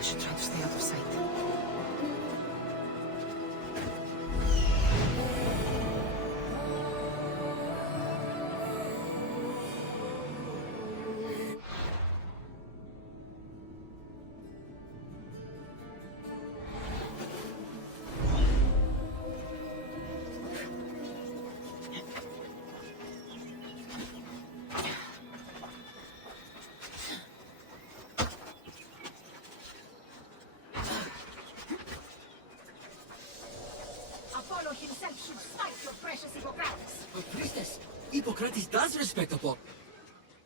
I should try to stay out of sight. Apollo himself should smite your precious Hippocrates. But priestess, Hippocrates does respect Apollo.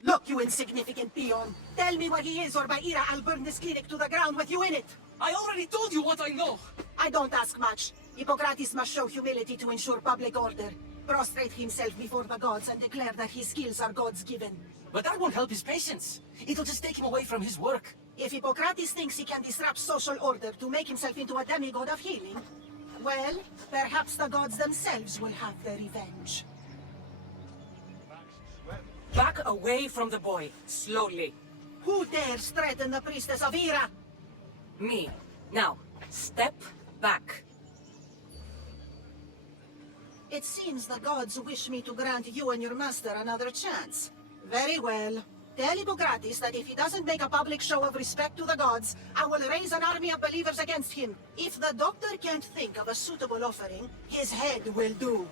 Look, you insignificant peon. Tell me where he is, or by Ira, I'll burn this clinic to the ground with you in it. I already told you what I know. I don't ask much. Hippocrates must show humility to ensure public order. Prostrate himself before the gods and declare that his skills are God's given. But that won't help his patients. It'll just take him away from his work. If Hippocrates thinks he can disrupt social order to make himself into a demigod of healing, well, perhaps the gods themselves will have their revenge. Back away from the boy, slowly. Who dares threaten the priestess of Ira? Me. Now, step back. It seems the gods wish me to grant you and your master another chance. Very well. Tell Hippocrates that if he doesn't make a public show of respect to the gods, I will raise an army of believers against him. If the doctor can't think of a suitable offering, his head will do.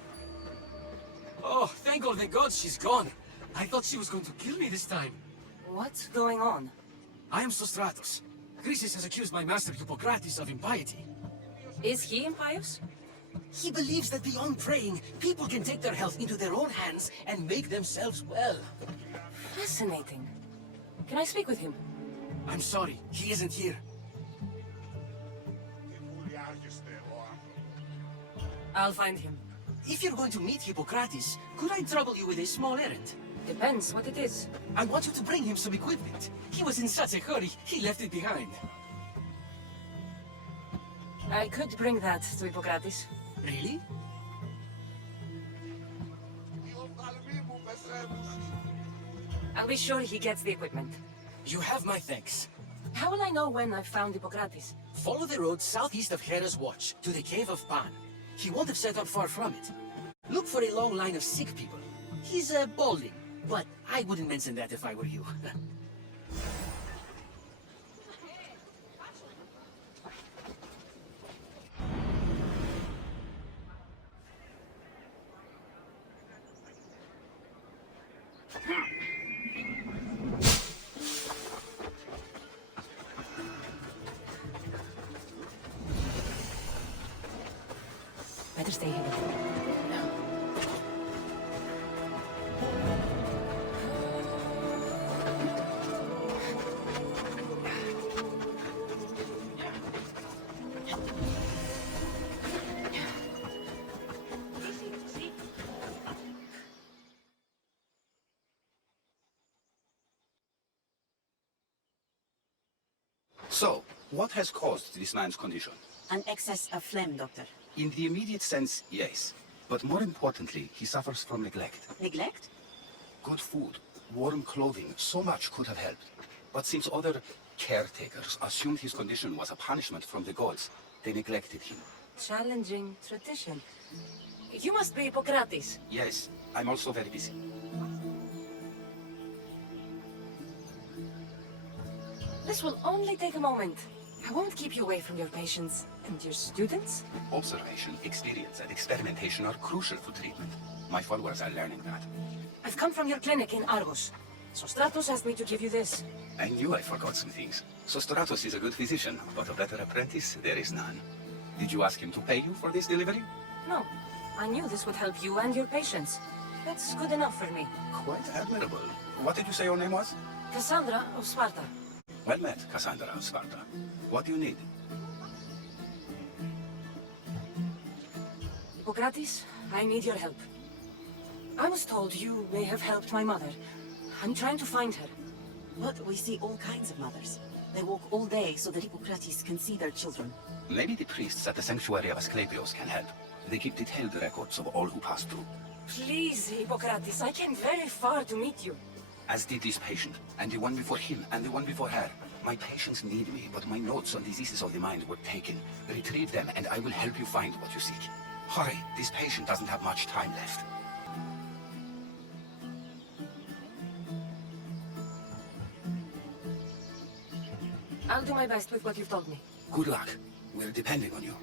Oh, thank all the gods she's gone. I thought she was going to kill me this time. What's going on? I am Sostratos. Chrysis has accused my master Hippocrates of impiety. Is he impious? He believes that beyond praying, people can take their health into their own hands and make themselves well. Fascinating. Can I speak with him? I'm sorry, he isn't here. I'll find him. If you're going to meet Hippocrates, could I trouble you with a small errand? Depends what it is. I want you to bring him some equipment. He was in such a hurry, he left it behind. I could bring that to Hippocrates. Really? I'll be sure he gets the equipment. You have my thanks. How will I know when I've found Hippocrates? Follow the road southeast of Hera's Watch to the Cave of Pan. He won't have set up far from it. Look for a long line of sick people. He's balding, but I wouldn't mention that if I were you. Better stay here. So, what has caused this man's condition? An excess of phlegm, Doctor. In the immediate sense, yes. But more importantly, he suffers from neglect. Neglect? Good food, warm clothing, so much could have helped. But since other caretakers assumed his condition was a punishment from the gods, they neglected him. Challenging tradition. You must be Hippocrates. Yes, I'm also very busy. This will only take a moment. I won't keep you away from your patients and your students. Observation, experience, and experimentation are crucial for treatment. My followers are learning that. I've come from your clinic in Argos. Sostratos asked me to give you this. I knew I forgot some things. Sostratos is a good physician, but a better apprentice, there is none. Did you ask him to pay you for this delivery? No, I knew this would help you and your patients. That's good enough for me. Quite admirable. What did you say your name was? Cassandra of Sparta. Well met, Cassandra of Sparta. What do you need? Hippocrates, I need your help. I was told you may have helped my mother. I'm trying to find her. But we see all kinds of mothers. They walk all day so that Hippocrates can see their children. Maybe the priests at the sanctuary of Asklepios can help. They keep detailed records of all who pass through. Please, Hippocrates, I came very far to meet you. As did this patient, and the one before him, and the one before her. My patients need me, but my notes on diseases of the mind were taken. Retrieve them, and I will help you find what you seek. Hurry, this patient doesn't have much time left. I'll do my best with what you've told me. Good luck. We're depending on you.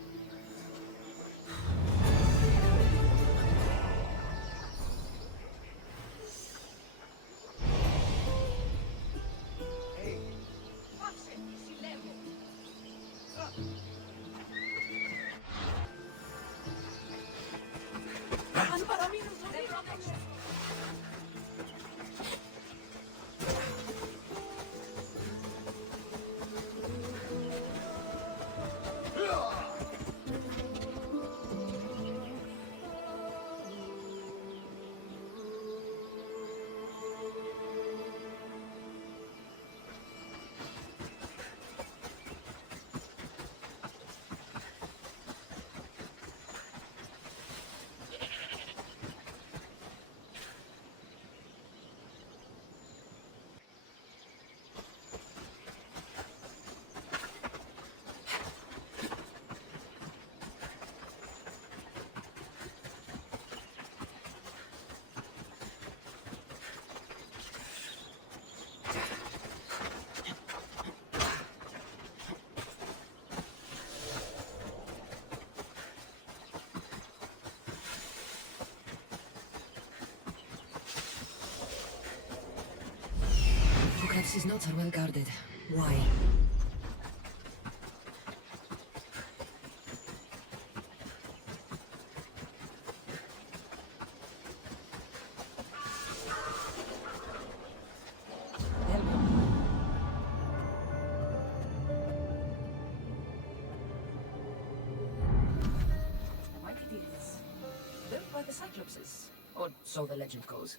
Hippocrates' notes are well guarded. Why? Mighty deeds. Built by the Cyclopses. Or so the legend goes.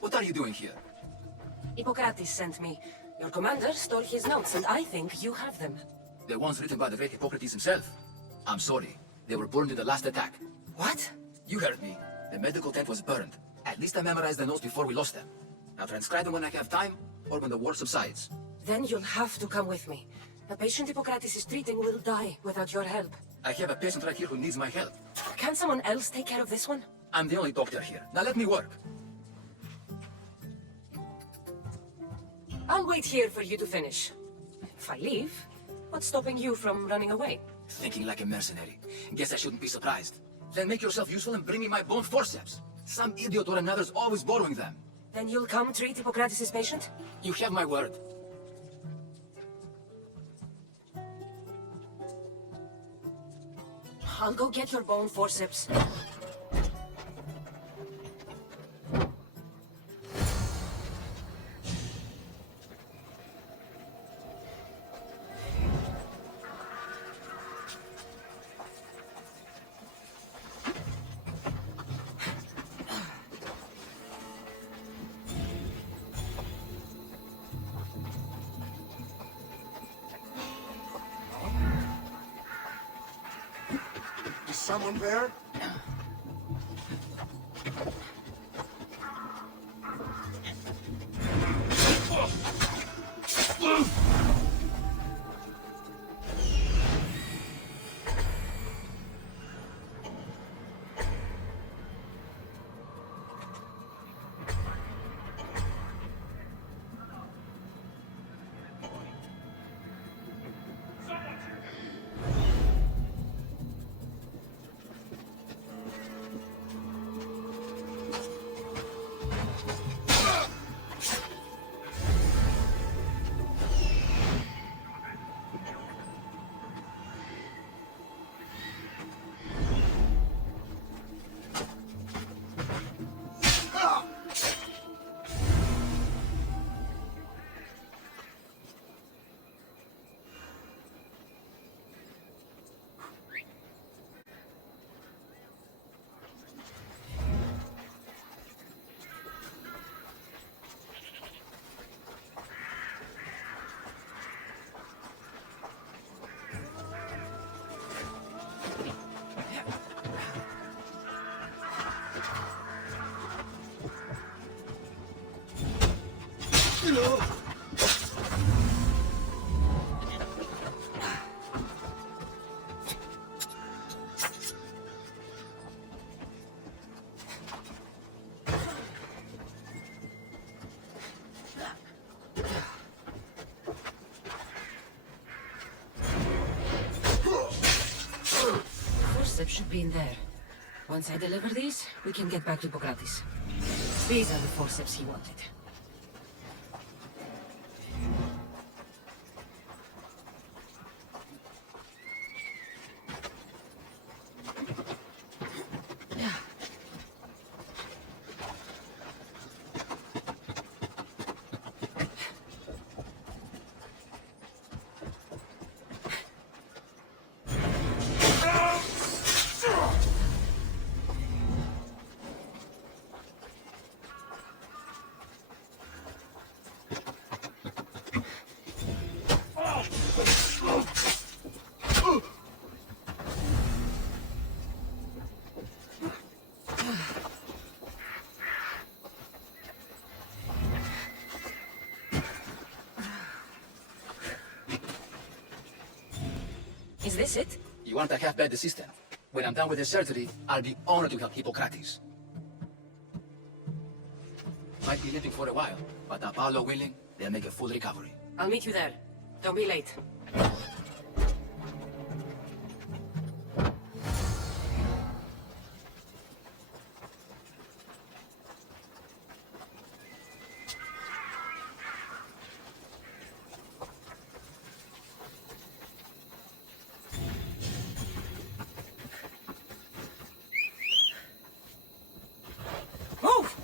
What are you doing here? Hippocrates sent me. Your commander stole his notes, and I think you have them. The ones written by the great Hippocrates himself. I'm sorry. They were burned in the last attack. What? You heard me. The medical tent was burned. At least I memorized the notes before we lost them. I'll transcribe them when I have time, or when the war subsides. Then you'll have to come with me. The patient Hippocrates is treating will die without your help. I have a patient right here who needs my help. Can someone else take care of this one? I'm the only doctor here. Now let me work. I'll wait here for you to finish. If I leave, what's stopping you from running away? Thinking like a mercenary. Guess I shouldn't be surprised. Then make yourself useful and bring me my bone forceps. Some idiot or another's always borrowing them. Then you'll come treat Hippocrates' patient? You have my word. I'll go get your bone forceps. Is someone there? Forceps should be in there. Once I deliver these, we can get back to Hippocrates. These are the forceps he wanted. Is this it? You want a half-bed assistant? When I'm done with the surgery, I'll be honored to help Hippocrates. Might be limping for a while, but Apollo willing, they'll make a full recovery. I'll meet you there. Don't be late. Move!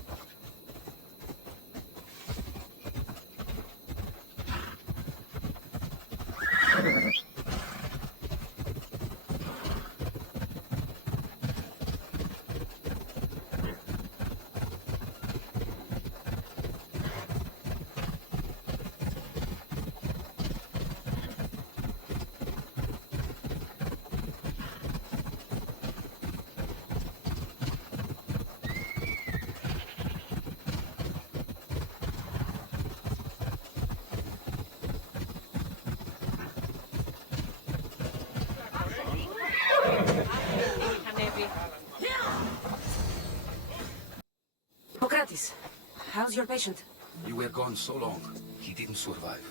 How's your patient? You were gone so long, he didn't survive.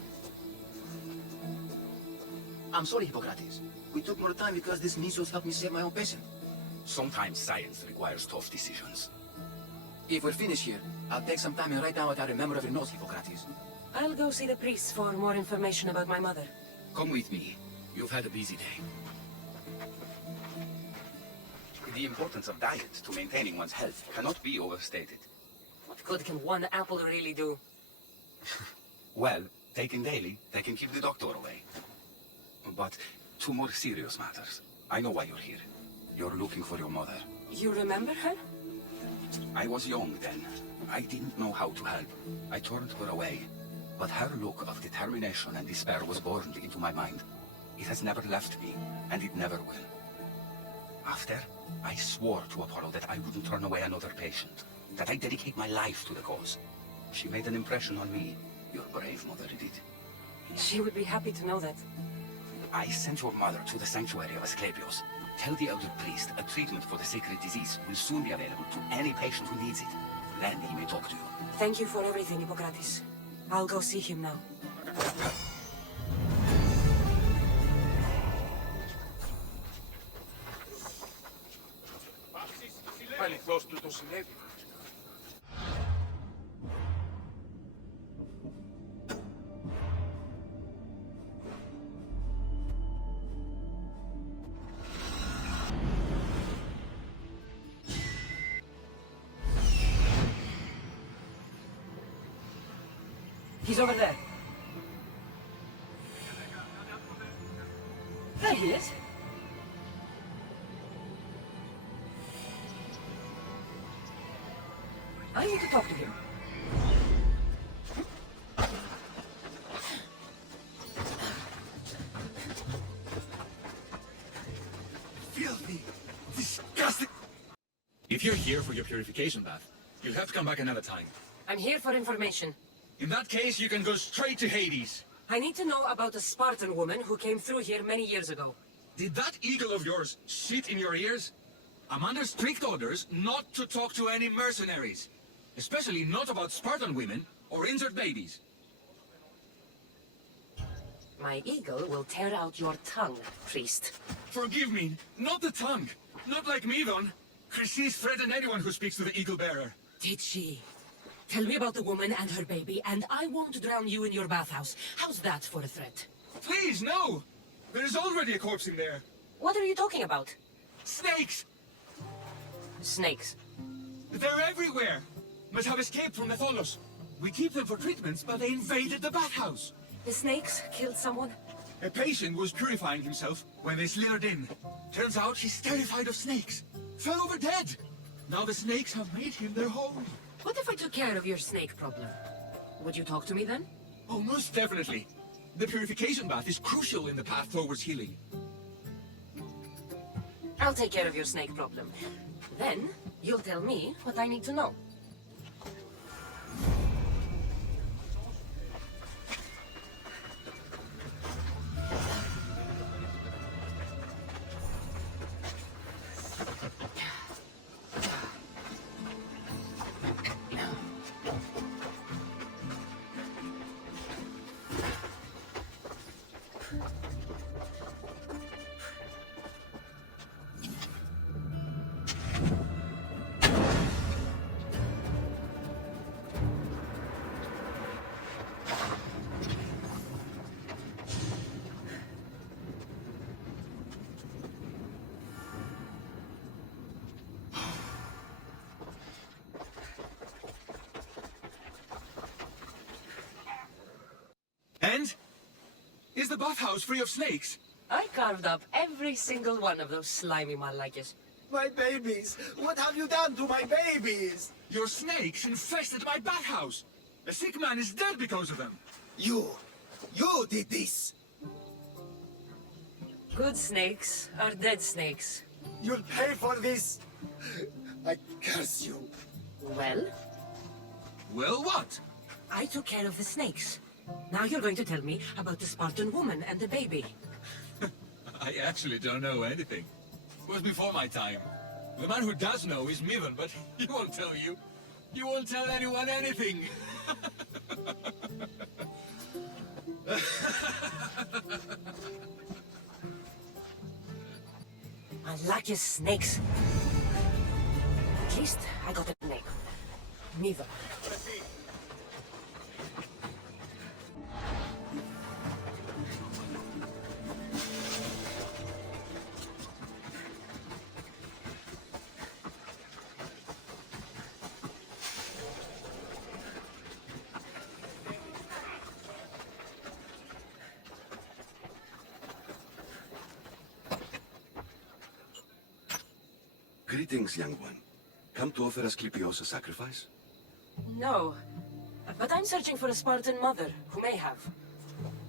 I'm sorry, Hippocrates. We took more time because this measles helped me save my own patient. Sometimes science requires tough decisions. If we're finished here, I'll take some time and write down what I remember of your notes, Hippocrates. I'll go see the priest for more information about my mother. Come with me. You've had a busy day. The importance of diet to maintaining one's health cannot be overstated. What good can one apple really do? Well, taken daily, they can keep the doctor away. But two more serious matters. I know why you're here. You're looking for your mother. You remember her? I was young then. I didn't know how to help. I turned her away. But her look of determination and despair was burned into my mind. It has never left me, and it never will. After, I swore to Apollo that I wouldn't turn away another patient, that I'd dedicate my life to the cause. She made an impression on me. Your brave mother did. She would be happy to know that. I sent your mother to the sanctuary of Asklepios. Tell the elder priest a treatment for the sacred disease will soon be available to any patient who needs it. Then he may talk to you. Thank you for everything, Hippocrates. I'll go see him now. Αληθώς του το συνέβη. He's over there. There he is. I need to talk to him. Filthy, disgusting. If you're here for your purification bath, you'll have to come back another time. I'm here for information. In that case, you can go straight to Hades. I need to know about a Spartan woman who came through here many years ago. Did that eagle of yours shit in your ears? I'm under strict orders not to talk to any mercenaries. Especially not about Spartan women or injured babies. My eagle will tear out your tongue, priest. Forgive me, not the tongue. Not like Medon. Chrysis threatened anyone who speaks to the eagle bearer. Did she? Tell me about the woman and her baby, and I won't drown you in your bathhouse. How's that for a threat? Please, no! There is already a corpse in there. What are you talking about? Snakes! Snakes. They're everywhere! Must have escaped from the Tholos. We keep them for treatments, but they invaded the bathhouse. The snakes killed someone? A patient was purifying himself when they slithered in. Turns out he's terrified of snakes. Fell over dead. Now the snakes have made him their home. What if I took care of your snake problem? Would you talk to me then? Oh, most definitely. The purification bath is crucial in the path towards healing. I'll take care of your snake problem. Then, you'll tell me what I need to know. And? Is the bathhouse free of snakes? I carved up every single one of those slimy malakis. My babies! What have you done to my babies? Your snakes infested my bathhouse. A sick man is dead because of them. You did this! Good snakes are dead snakes. You'll pay for this! I curse you. Well, Well, what? I took care of the snakes. Now you're going to tell me about the Spartan woman and the baby. I actually don't know anything. It was before my time. The man who does know is Mivan, but he won't tell you. You won't tell anyone anything. I like his snakes. At least I got a name. Miva. Greetings, young one. Come to offer Asklepios a sacrifice? No, but I'm searching for a Spartan mother who may have.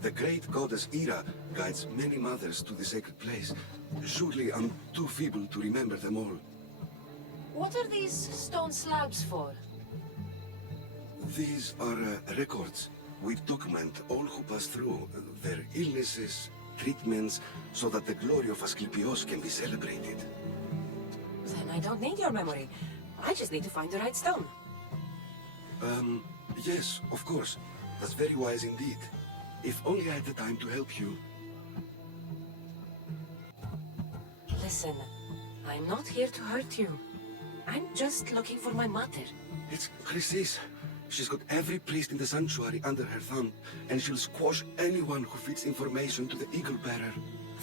The great goddess Ira guides many mothers to the sacred place. Surely I'm too feeble to remember them all. What are these stone slabs for? These are records. We document all who pass through, their illnesses, treatments, so that the glory of Asklepios can be celebrated. Then I don't need your memory. I just need to find the right stone. Yes, of course. That's very wise indeed. If only I had the time to help you. Listen, I'm not here to hurt you. I'm just looking for my mother. It's Chrysis. She's got every priest in the sanctuary under her thumb, and she'll squash anyone who feeds information to the Eagle Bearer.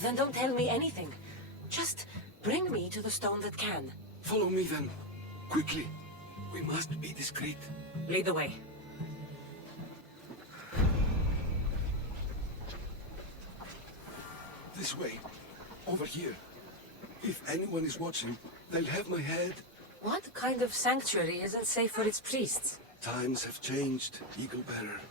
Then don't tell me anything. Just bring me to the stone that can. Follow me then. Quickly. We must be discreet. Lead the way. This way. Over here. If anyone is watching, they'll have my head. What kind of sanctuary isn't safe for its priests? Times have changed, Eagle Bearer.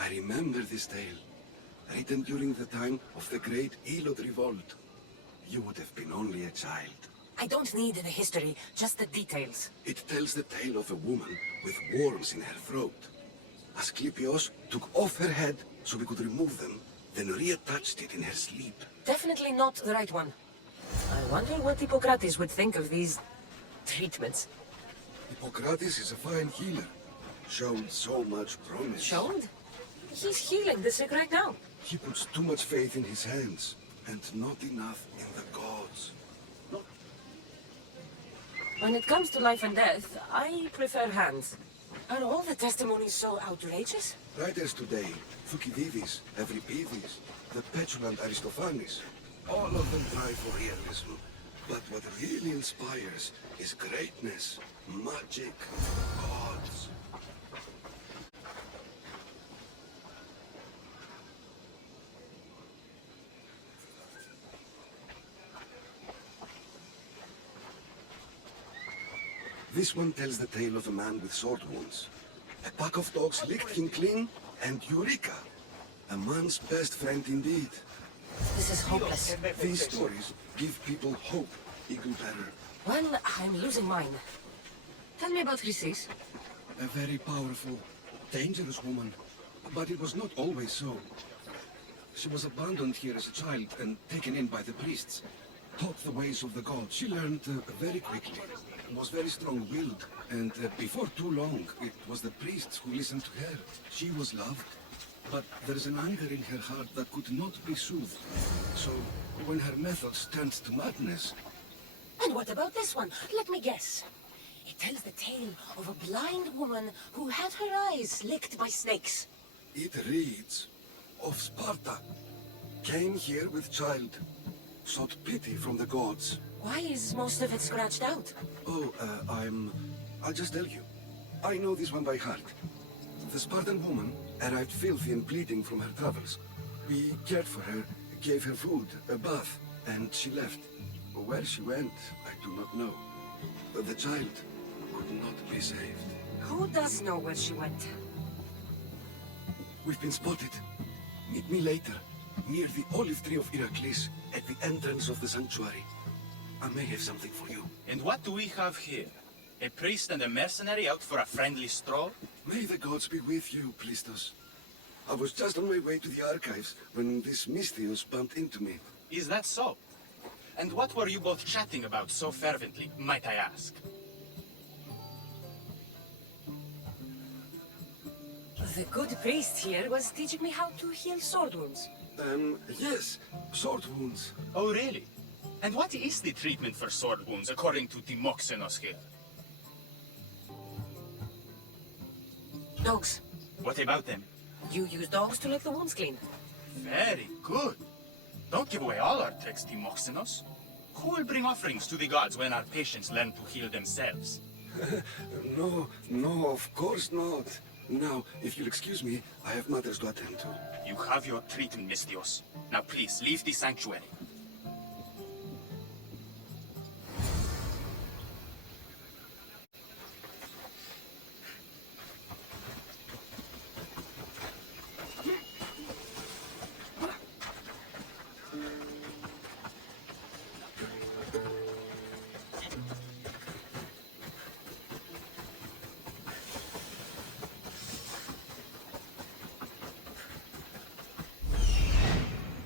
I remember this tale, written during the time of the great Elod Revolt. You would have been only a child. I don't need the history, just the details. It tells the tale of a woman with worms in her throat. Asklepios took off her head so we could remove them, then reattached it in her sleep. Definitely not the right one. I wonder what Hippocrates would think of these treatments. Hippocrates is a fine healer. Shown so much promise. Shown? He's healing the sick right now. He puts too much faith in his hands, and not enough in the gods. When it comes to life and death, I prefer hands. Are all the testimonies so outrageous? Writers today, Thucydides, Euripides, the petulant Aristophanes, all of them try for realism. But what really inspires is greatness, magic, gods. This one tells the tale of a man with sword wounds. A pack of dogs licked him clean, and Eureka! A man's best friend indeed. This is hopeless. These stories give people hope, Eagle Bearer. Well, I'm losing mine. Tell me about Chrysis. A very powerful, dangerous woman. But it was not always so. She was abandoned here as a child and taken in by the priests. Taught the ways of the gods. She learned very quickly. Was very strong-willed. And before too long, it was the priests who listened to her. She was loved. But there is an anger in her heart that could not be soothed. So, when her methods turned to madness... And what about this one? Let me guess. It tells the tale of a blind woman who had her eyes licked by snakes. It reads of Sparta. Came here with child. Sought pity from the gods. Why is most of it scratched out? Oh, I'll just tell you. I know this one by heart. The Spartan woman arrived filthy and bleeding from her travels. We cared for her, gave her food, a bath, and she left. Where she went, I do not know. The child could not be saved. Who does know where she went? We've been spotted. Meet me later, near the olive tree of Heracles, at the entrance of the sanctuary. I may have something for you. And what do we have here? A priest and a mercenary out for a friendly stroll? May the gods be with you, Plistos. I was just on my way to the archives when this Mystios bumped into me. Is that so? And what were you both chatting about so fervently, might I ask? The good priest here was teaching me how to heal sword wounds. Yes, sword wounds. Oh, really? And what is the treatment for sword wounds according to Timoxenos here? Dogs. What about them? You use dogs to lick the wounds clean. Very good. Don't give away all our tricks, Timoxenos. Who will bring offerings to the gods when our patients learn to heal themselves? No, of course not. Now, if you'll excuse me, I have matters to attend to. You have your treatment, Mystios. Now please, leave the sanctuary.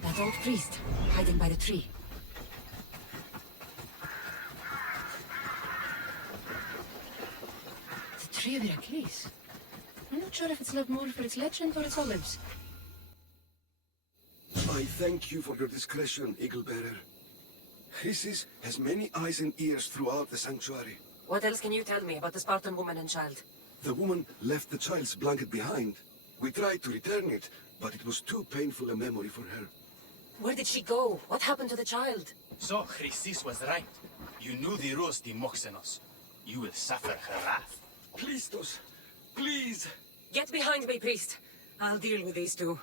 That old priest, hiding by the tree. The tree of Heracles. I'm not sure if it's loved more for its legend or its olives. I thank you for your discretion, Eagle Bearer. Chrysis has many eyes and ears throughout the sanctuary. What else can you tell me about the Spartan woman and child? The woman left the child's blanket behind. We tried to return it, but it was too painful a memory for her. Where did she go? What happened to the child? So, Chrysis was right. You knew the rules, Timoxenos. You will suffer her wrath. Plistos, please! Get behind me, priest. I'll deal with these two.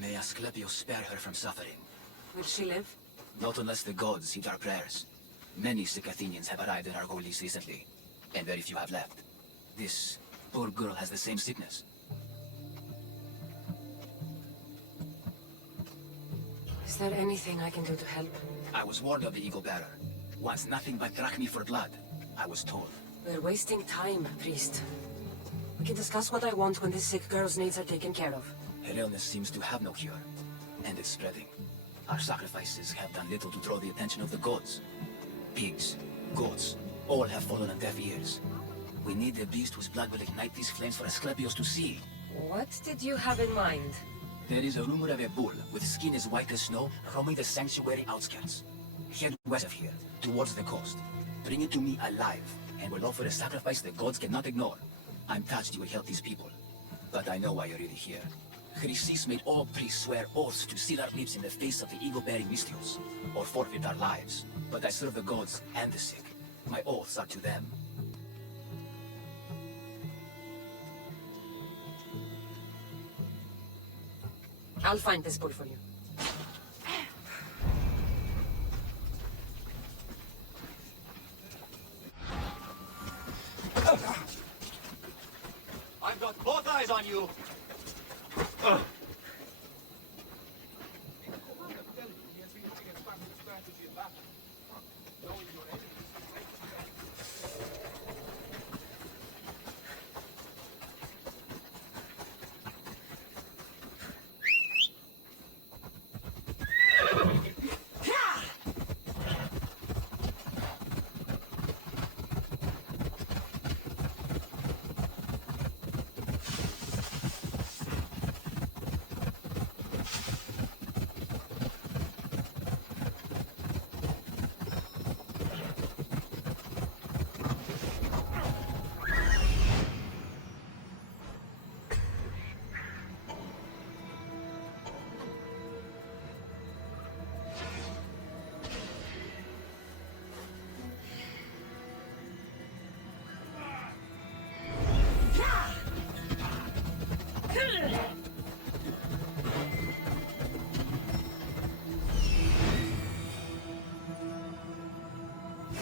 May Asklepios spare her from suffering. Will she live? Not unless the gods heed our prayers. Many sick Athenians have arrived in our Argolis recently, and very few have left. This poor girl has the same sickness. Is there anything I can do to help? I was warned of the Eagle Bearer. Wants nothing but drachmi for blood, I was told. We're wasting time, priest. We can discuss what I want when this sick girl's needs are taken care of. Her illness seems to have no cure, and it's spreading. Our sacrifices have done little to draw the attention of the gods. Pigs, goats, all have fallen on deaf ears. We need a beast whose blood will ignite these flames for Asklepios to see. What did you have in mind? There is a rumor of a bull with skin as white as snow roaming the sanctuary outskirts. Head west of here, towards the coast. Bring it to me alive, and we'll offer a sacrifice the gods cannot ignore. I'm touched you will help these people, but I know why you're really here. Chrysis made all priests swear oaths to seal our lips in the face of the eagle-bearing Mystios, or forfeit our lives. But I serve the gods and the sick. My oaths are to them. I'll find this bull for you. I've got both eyes on you!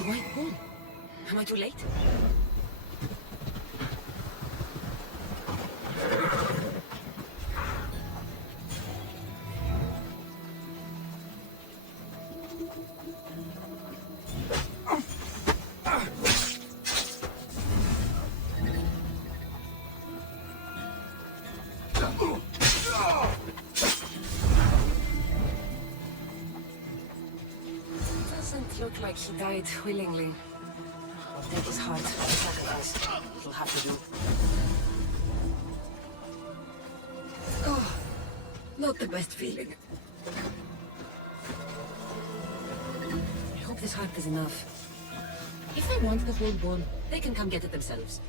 The white bull. Am I too late? Doesn't look like he died willingly. I'll take his heart for the sacrifice. It'll have to do. Oh, not the best feeling. I hope this heart is enough. If they want the whole bull, they can come get it themselves.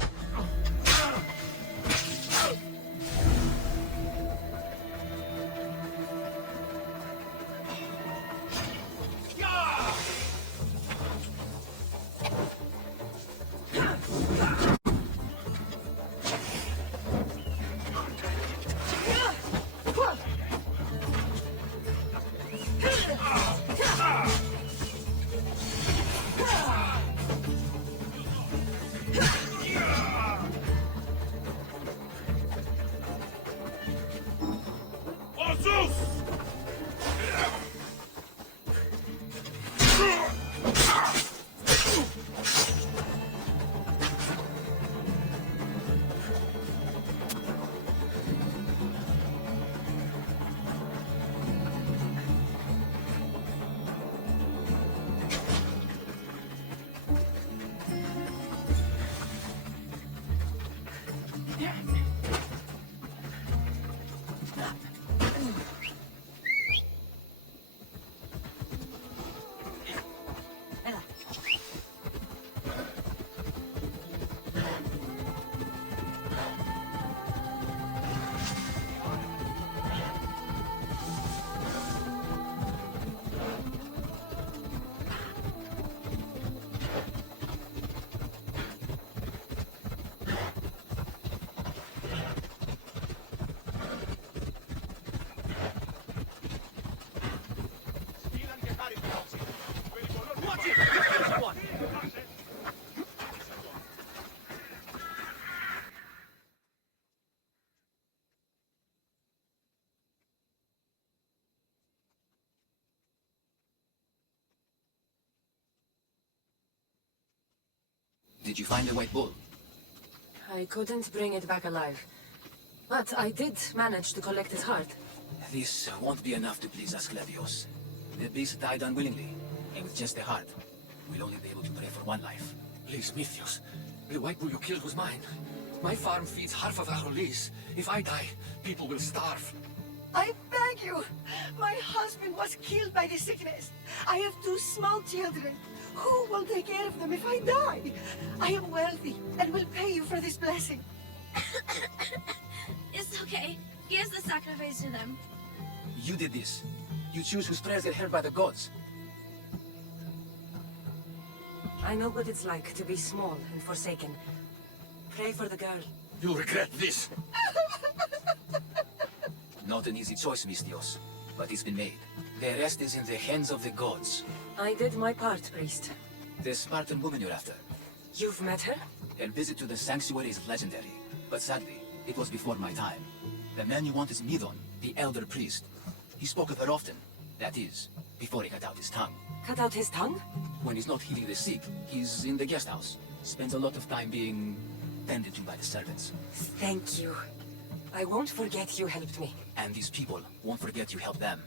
Did you find the white bull? I couldn't bring it back alive. But I did manage to collect his heart. This won't be enough to please Asklepios. The beast died unwillingly, and with just the heart, we'll only be able to pray for one life. Please, Mythios. The white bull you killed was mine. My farm feeds half of Arolis. If I die, people will starve. I beg you! My husband was killed by the sickness. I have 2 small children. Who will take care of them if I die? I am wealthy and will pay you for this blessing. It's okay. Here's the sacrifice to them. You did this. You choose whose prayers get heard by the gods. I know what it's like to be small and forsaken. Pray for the girl. You'll regret this. Not an easy choice, Mystios, but it's been made. The rest is in the hands of the gods. I did my part, priest. The Spartan woman you're after. You've met her? Her visit to the sanctuary is legendary, but sadly, it was before my time. The man you want is Midon, the elder priest. He spoke of her often. That is, before he cut out his tongue. Cut out his tongue? When he's not healing the sick, he's in the guest house. Spends a lot of time being tended to by the servants. Thank you. I won't forget you helped me. And these people won't forget you helped them.